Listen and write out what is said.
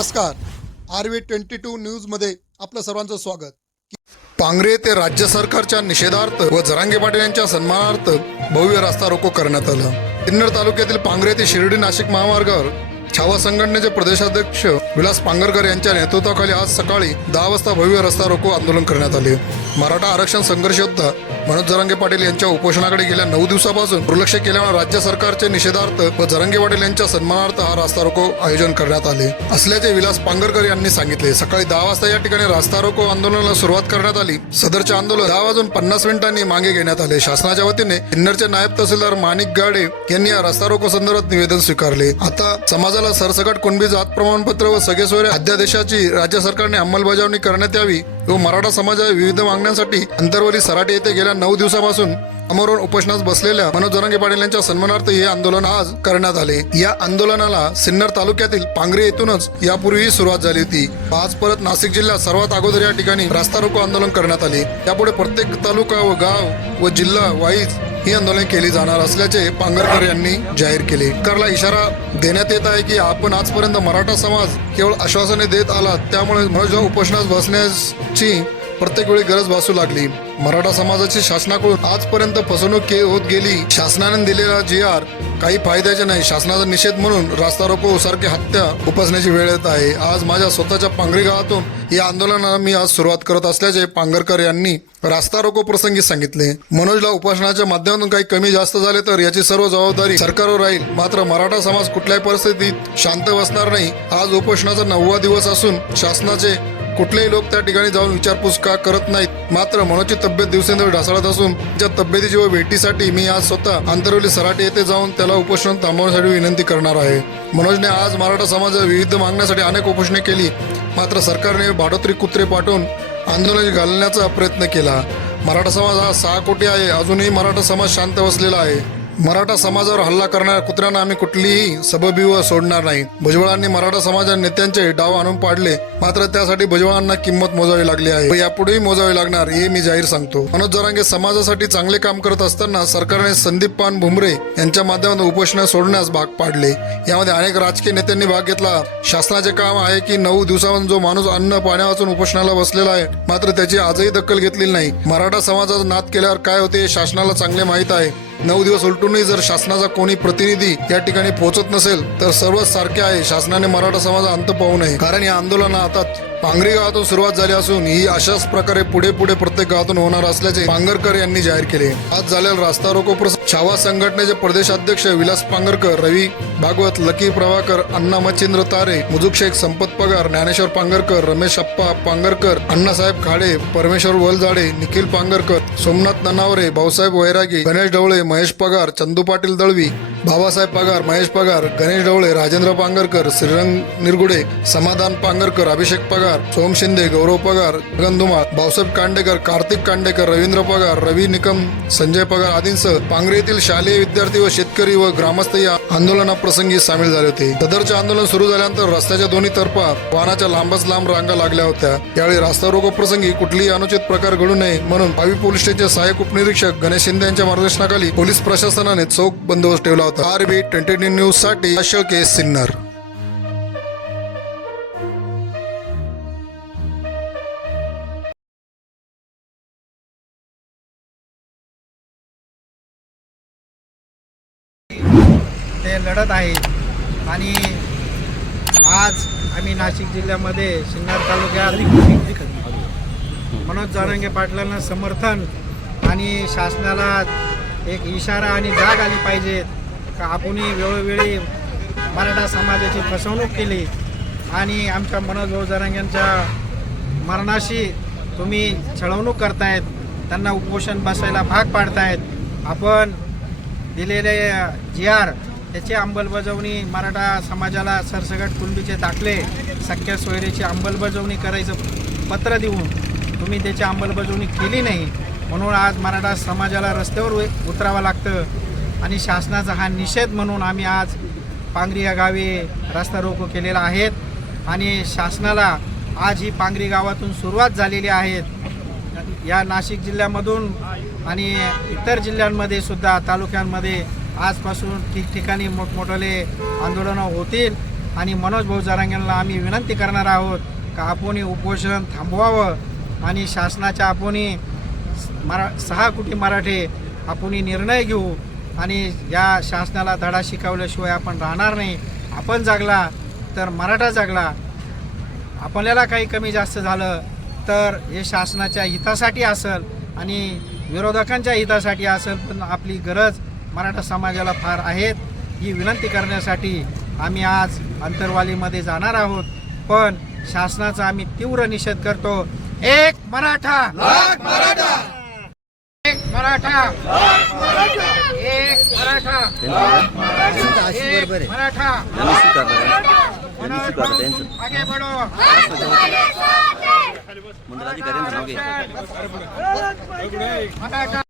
नमस्कार. R V twenty to न्यूजमध्ये आपलं सर्वांचं स्वागत. पांगरे ते राज्य सरकारच्या निषेधार्थ व जरांगे पाटील यांच्या सन्मानार्थ भव्य रास्ता रोको करण्यात आला. किन्नर तालुक्यातील पांगरे ते शिर्डी नाशिक महामार्गावर छावा संघटनेचे प्रदेशाध्यक्ष विलास पांगरकर यांच्या नेतृत्वाखाली आज सकाळी दहा वाजता भव्य रस्ता रोको आंदोलन करण्यात आले. मराठा आरक्षण संघर्ष योद्धा मनोज जरांगे पाटील यांच्या उपोषणाकडे गेल्या नऊ दिवसापासून दुर्लक्ष केल्यामुळे राज्य सरकारचे निषेधार्थ व जरांगे पाटील यांच्या सन्मानार्थ हा रास्ता रोको आयोजन करण्यात आले. असल्याचे विलास पांगरकर यांनी सांगितले. सकाळी दहा वाजता या ठिकाणी रास्ता रोको आंदोलनाला सुरुवात करण्यात आली. सदरचे आंदोलन दहा वाजून पन्नास मिनिटांनी मागे घेण्यात आले. शासनाच्या वतीने किन्नरचे नायब तहसीलदार माणिक गाडे यांनी या रास्ता रोको संदर्भात निवेदन स्वीकारले. आता समाजाला सरसकट कुणबी जात प्रमाणपत्र व सगेसोयरे अध्यादेशाची राज्य सरकारने अंमलबजावणी करण्यात यावी व मराठा समाजाच्या विविध मागण्यांसाठी अंतरवली सराटे येथे गेल्या नऊ दिवसापासून अमरवर उपोषणास बसलेल्या मनोज जरांगे पाटील यांच्या सन्मानार्थ हे आंदोलन आज करण्यात आले. या आंदोलनाला सिन्नर तालुक्यातील पांगरे येथूनच यापूर्वीही सुरुवात झाली होती. आज परत नाशिक जिल्ह्यात सर्वात अगोदर या ठिकाणी रास्ता रोको आंदोलन करण्यात आले. त्यापुढे प्रत्येक तालुका व गाव व जिल्हा वाईज ही आंदोलन केली जाणार असल्याचे पांगरकर यांनी जाहीर केले. सरकारला इशारा देण्यात येत आहे की आपण आजपर्यंत मराठा समाज केवळ आश्वासने देत आला त्यामुळे मनोज उपोषणास बसण्याची प्रत्येक वेळी गरज भासू लागली. मराठा समाजाची शासनाकडून आजपर्यंत फसवणूक के- होत गेली. शासनाने दिलेला जी आर काही फायद्याचे नाही. शासनाचा निषेध म्हणून रास्ता रोको सारखे हत्या उपसण्याची वेळ येत आहे. आज माझ्या स्वतःच्या पांगरी गावातून या आंदोलनाला मी आज सुरुवात करत असल्याचे पांगरकर यांनी रास्ता रोको प्रसंगी सांगितले. मनोजला उपासनाच्या माध्यमातून काही कमी जास्त झाले तर याची सर्व जबाबदारी सरकारवर राहील. मात्र मराठा समाज कुठल्याही परिस्थितीत शांत बसणार नाही. आज उपोषणाचा नववा दिवस असून शासनाचे कुठलेही लोक त्या ठिकाणी जाऊन विचारपूस का करत नाहीत. मात्र मनोजची तब्येत दिवसेंदिवस ढासळत असून त्या तब्येतीची व भेटीसाठी मी आज स्वतः आंतरवली सराटे येथे जाऊन त्याला उपोषण थांबवण्यासाठी विनंती करणार आहे. मनोजने आज मराठा समाज विविध मागण्यासाठी अनेक उपोषणे केली. मात्र सरकारने भाडोत्री कुत्रे पाठवून आंदोलन घालण्याचा प्रयत्न केला. मराठा समाज हा सहा कोटी आहे. अजूनही मराठा समाज शांत बसलेला आहे. मराठा समाजावर हल्ला करणाऱ्या कुत्र्यांना आम्ही कुठलीही सबबीव सोडणार नाही. भुजबळांनी मराठा समाजा नेत्यांचे डाव आणून पाडले. मात्र त्यासाठी भुजबळांना किंमत मोजावी लागली आहे. व यापुढेही मोजावी लागणार हे मी जाहीर सांगतो. मनोज जरांगे समाजासाठी चांगले काम करत असताना सरकारने संदीप पान भुमरे यांच्या माध्यमातून उपोषण सोडण्यास भाग पाडले. यामध्ये अनेक राजकीय नेत्यांनी भाग घेतला. शासनाचे काम आहे की नऊ दिवसांवर जो माणूस अन्न पाण्यावाचून उपोषणाला बसलेला आहे मात्र त्याची आजही दखल घेतलेली नाही. मराठा समाजाचा नाद केल्यावर काय होते हे शासनाला चांगले माहीत आहे. नऊ दिवस उलटूनही जर शासनाचा कोणी प्रतिनिधी या ठिकाणी पोहोचत नसेल तर सर्वच सारखे आहे. शासनाने मराठा समाजा अंत पाहू नये. कारण या आंदोलना आता पांगरी गावातून सुरुवात झाली असून ही अशाच प्रकारे पुढे पुढे प्रत्येक गावातून होणार असल्याचे पांगरकर यांनी जाहीर केले. आज झालेला रास्ता रोको प्रसंग छावा संघटनेचे प्रदेशाध्यक्ष विलास पांगरकर रवी भागवत लकी प्रभाकर अण्णा मच्छिंद्र तारे मुजुक शेख संपत पगार ज्ञानेश्वर पांगरकर रमेश अप्पा पांगरकर अण्णासाहेब खाडे परमेश्वर वलजाडे निखिल पांगरकर सोमनाथ ननावरे भाऊसाहेब वैरागी गणेश ढवळे महेश पगार चंदू पाटील दळवी बाबासाहेब पगार महेश पगार गणेश ढवळे राजेंद्र पांगरकर श्रीरंग निरगुडे समाधान पांगरकर अभिषेक पगार सोम शिंदे गौरव पगार गगन भाऊसाहेब कांडेकर कार्तिक कांडेकर रवींद्र पगार रवी निकम संजय पगार आदींसह पांगरे येथील शालेय विद्यार्थी व शेतकरी व ग्रामस्थ या आंदोलनाप्रसंगी सामील झाले होते. सदरचे आंदोलन सुरू झाल्यानंतर रस्त्याच्या दोन्ही तर्फा वाहनाच्या लांबच लांब रांगा लागल्या होत्या. यावेळी रास्ता रोको प्रसंगी कुठलीही अनुचित प्रकार घडू नये म्हणून भावी पोलीस स्टेशनचे सहाय्यक उपनिरीक्षक गणेश शिंदे यांच्या मार्गदर्शनाखाली पोलीस प्रशासनाने चोख बंदोबस्त ठेवला होता. आरबी ट्वेंटी न्यूजसाठी अशोक ए सिन्नर. ते लढत आहेत आणि आज आम्ही नाशिक जिल्ह्यामध्ये सिन्नर तालुक्यात मनोज जारंगे पाटलांना समर्थन आणि शासनाला एक इशारा आणि जाग आली पाहिजे. का आपणही वेळोवेळी मराठा समाजाची फसवणूक केली आणि आमच्या मनोज भाऊ मरणाशी तुम्ही छळवणूक करतायत त्यांना उपोषण बसायला भाग पाडतायत. आपण दिलेले जी आर त्याची अंमलबजावणी मराठा समाजाला सरसगट कुंडीचे दाखले सख्या सोयरीची अंमलबजावणी करायचं पत्र देऊन तुम्ही त्याची अंमलबजावणी केली नाही म्हणून आज मराठा समाजाला रस्त्यावर उ- उतरावं लागतं. आणि शासनाचा हा निषेध म्हणून आम्ही आज पांगरी या गावी रस्ता रोको केलेला आहेत. आणि शासनाला आज ही पांगरी गावातून सुरुवात झालेली आहेत या नाशिक जिल्ह्यामधून आणि इतर जिल्ह्यांमध्ये सुद्धा तालुक्यांमध्ये आजपासून ठिकठिकाणी मोठमोठाले आंदोलनं होतील. आणि मनोज भाऊ जरांगेंना आम्ही विनंती करणार आहोत का आपण उपोषण थांबवावं? आणि शासनाच्या आपण मरा सहा कोटी मराठे आपण निर्णय घेऊ आणि या शासनाला धडा शिकवल्याशिवाय आपण राहणार नाही. आपण जागला तर मराठा जागला. आपल्याला काही कमी जास्त झालं तर हे शासनाच्या हितासाठी असेल आणि विरोधकांच्या हितासाठी असेल पण आपली गरज मराठा समाजाला फार आहेत ही विनंती करण्यासाठी आम्ही आज अंतरवालीमध्ये जाणार आहोत. पण शासनाचा आम्ही तीव्र निषेध करतो एक मराठा. एक मराठा. एक मराठा. एक मराठा. आगे बढ़ो मंडळाधिकाऱ्यांचं नाव घ्या. मराठा.